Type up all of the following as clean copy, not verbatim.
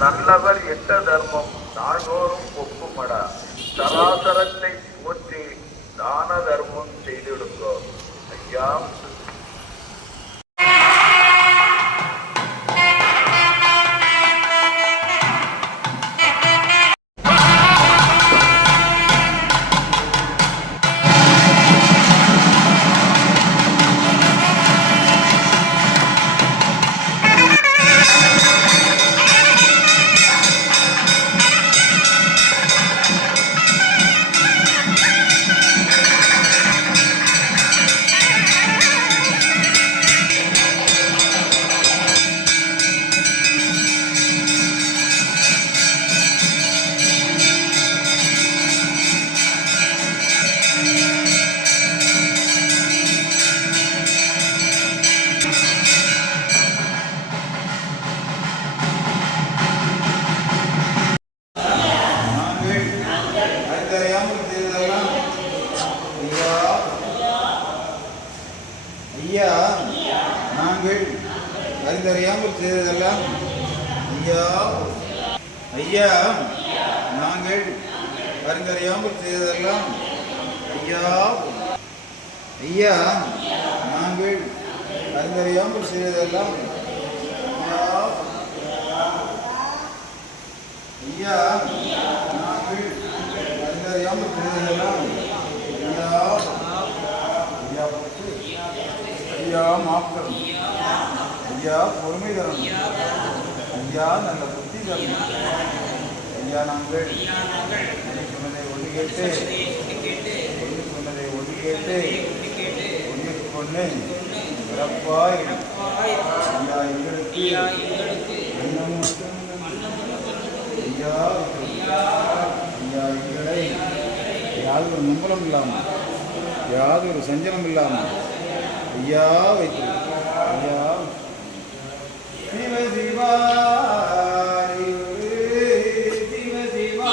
நல்லவர் எட்ட தர்மம் நாள்தோறும் ஒப்புமடா. சராசரத்தை போற்றி தான தர்மம் செய்திடுங்கோ. ஐயா ஐயா நாங்கள் அறிந்தறியாமல் செய்ததெல்லாம் ஐயா ஐயா நாங்கள் அறிந்தறியாமல் செய்ததெல்லாம் ஐயா ஐயா நாங்கள் அறிந்தறியாமல் செய்ததெல்லாம் ஐயா நாங்கள் அறிந்தறியாமல் செய்ததெல்லாம் ஐயா ஐயா மாற்றம் ஐயா பொறுமை தரணும் ஐயா நல்ல புத்தி தரணும் ஐயா நாங்கள் சொன்னதை ஒன்று கேட்டு சொன்னதை ஒன்று கேட்டு ஒன்றுக்கு ஒன்று சிறப்பாய் ஐயா எங்களுக்கு எண்ணம் ஐயா ஐயா எங்களை யாதொரு நம்பலம் இல்லாமல் யாதொரு சஞ்சலம் இல்லாமல் ஐயா வைத்து ஐயா சிவ சிவா சிவ சிவா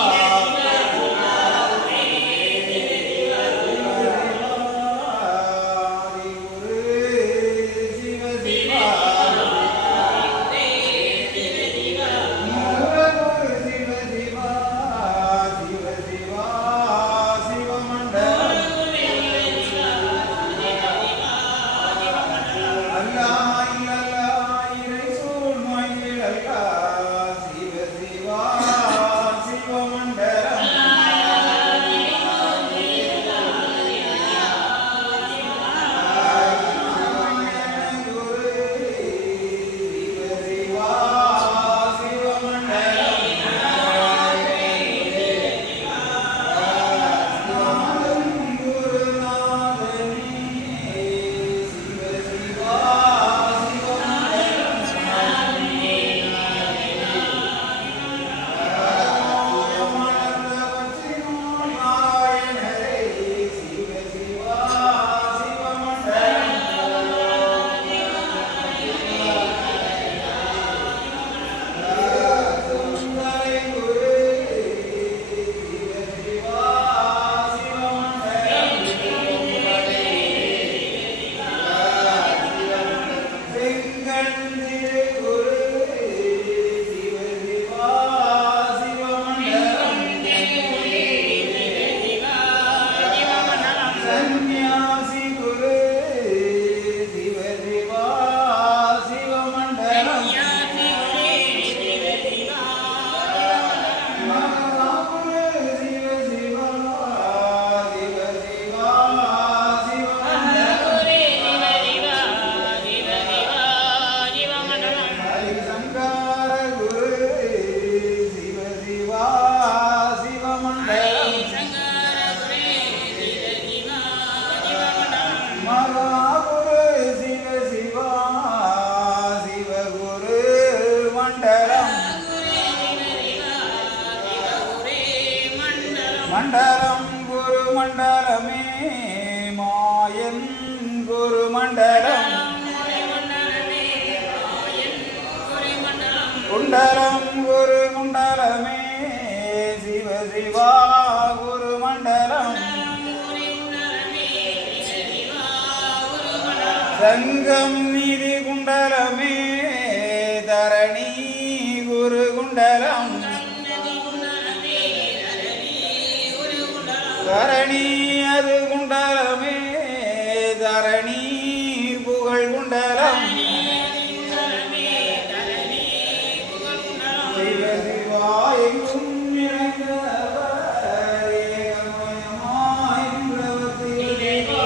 மண்டலம் குரு மண்டலமே மாயன் குரு மண்டலம் குண்டலம் குரு குண்டலமே சிவ சிவா குரு மண்டலம் சங்கம் நிதி குண்டலமே தரணி குரு குண்டலம் குண்டலம் தரணி அது குண்டலமே தரணி புகழ் குண்டலம் சிவ சிவா எங்கும் நிறைந்தவர் ஏகமயமாய் நின்றவர் சிவ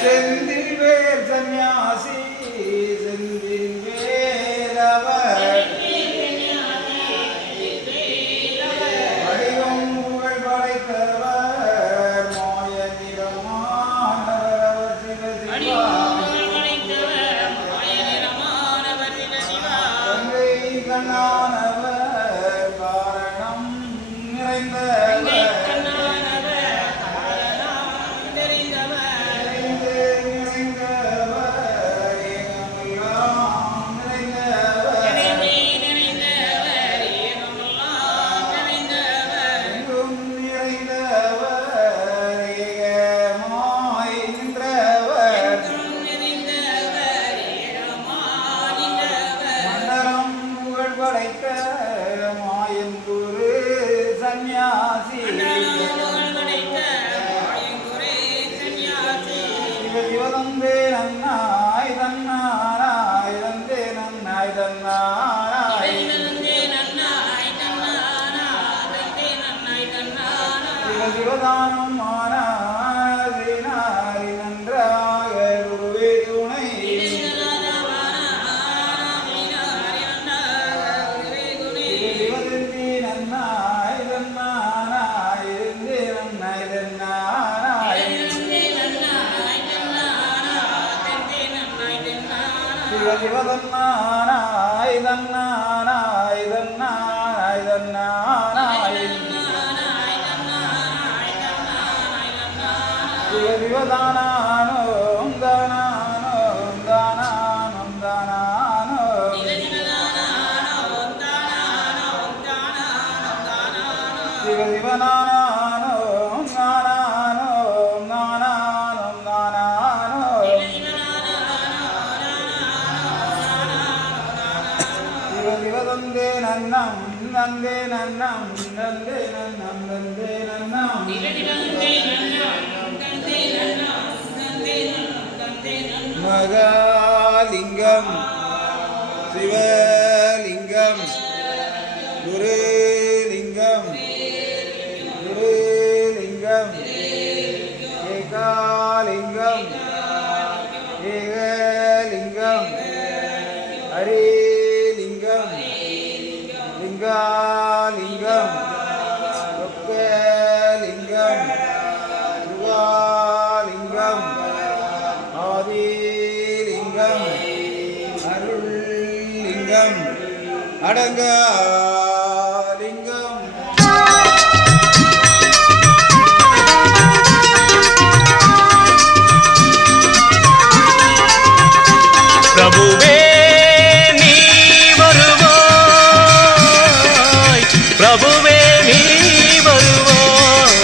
செந்தில்வேல் சந்நியாசி செந்தில்வேல் அவர் வடிவம் புகழ் படைத்தவர் மாய நிறமானவர் சிவ சிவா கங்கை கண்ணானவர் காரணம் நிறைந்தவர் சிவதந்தே நன்னாய் தன்னாராய் தந்தே நன்னாய் தன்னாராய் சிவதானம் ஆனாரி நன்றாக குருவே துணை சிவதந்தே நன்னாய் தன்னாராய் தந்தே நன்னாய் தன்னாராய் சிவதன்னானாய் தன்னானாய் தன்னானாய் தன்னானாய் சிவதானானோம் தானானோம் தானானோம் தானானோம் சிவசிவனானோம் நானானோம் நானானோம் நானானோம் சிவதந்தே நன்னம் நந்தே நன்னம் நந்தே நன்னம் நந்தே நன்னம் மகாலிங்கம் சிவலிங்கம் குருலிங்கம் குருலிங்கம் ஏகாலிங்கம் ஏகலிங்கம் ஹரிலிங்கம் லிங்காலிங்கம் சொக்கலிங்கம் சிவாலிங்கம் ஆதிலிங்கம் அருள்லிங்கம் அடங்காலிங்கம் பிரபுவே நீ வருவாய் பிரபுவே நீ வருவாய்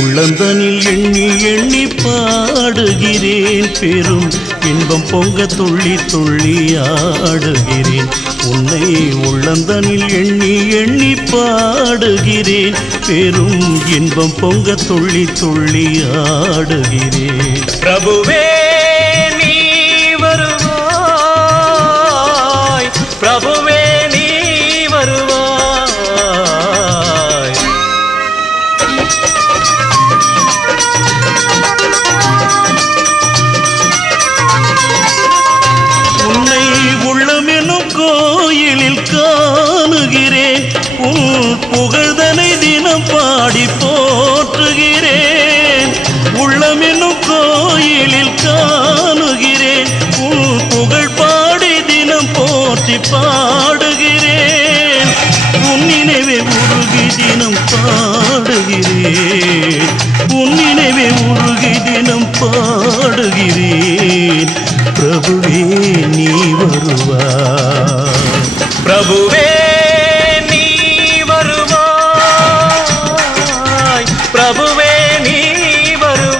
உள்ளந்தனில் எண்ணி எண்ணி பாடுகிறேன் பெரும் இன்பம் பொங்க துள்ளி துள்ளி ஆடுகிறேன் உன்னை உள்ளந்தனில் எண்ணி எண்ணி பாடுகிறேன் பெரும் இன்பம் பொங்க துள்ளி துள்ளி ஆடுகிறேன் பிரபுவே நீ வருவாய் பிரபுவே நீ வருவாய் உந்தனை தினம் பாடி போற்றுகிறேன் உள்ளம் என்னும் கோயிலில் காணுகிறேன் உன் புகழ் பாடி தினம் போற்றி பாடுகிறேன் உன் நினைவே உருகி தினம் பாடுகிறேன் உன் நினைவே உருகி தினம் பாடுகிறேன் பிரபுவே நீ வருவாய் பிரபுவே நீ வருவாய் பிரபுவே நீ வருவாய்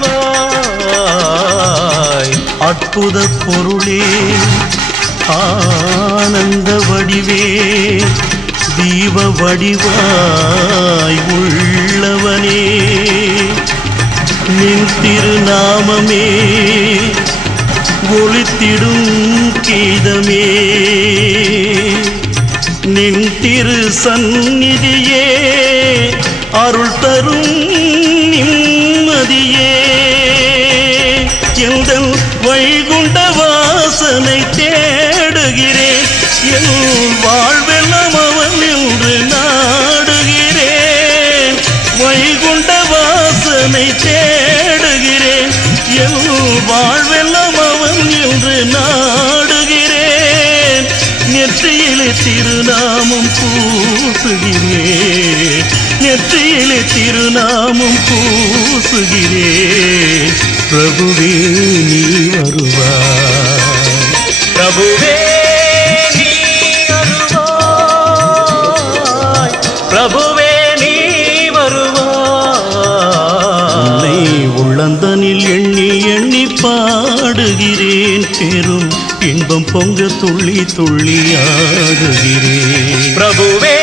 அற்புத பொருளே ஆனந்த வடிவே தீப வடிவாய் உள்ளவனே நின் திருநாமமே ஒளித்திடும் கீதமே நின் திரு சந்நிதியே அருள் தரும் நிம்மதியே எந்தன் வைகுண்ட வாசனை தேடுகிறேன் என் வாழ்வெல்லாம் அவன் என்று நாடுகிறேன் வைகுண்ட வாசனை தேடுகிறேன் என் வாழ்வெல்லாம் அவன் என்று நாடுகிறேன் நெற்றியிலே திருநாமம் பூசுகிறேன் நெற்றியிலே திருநாமம் பூசுகிறேன் பிரபுவே நீ வருவாய் பிரபுவே நீ வருவாய் பிரபுவே நீ வருவாய் உள்ளந்தனில் எண்ணி எண்ணி பாடுகிறேன் பெரும் இன்பம் பொங்க துள்ளி துள்ளி ஆடுகிறேன் பிரபுவே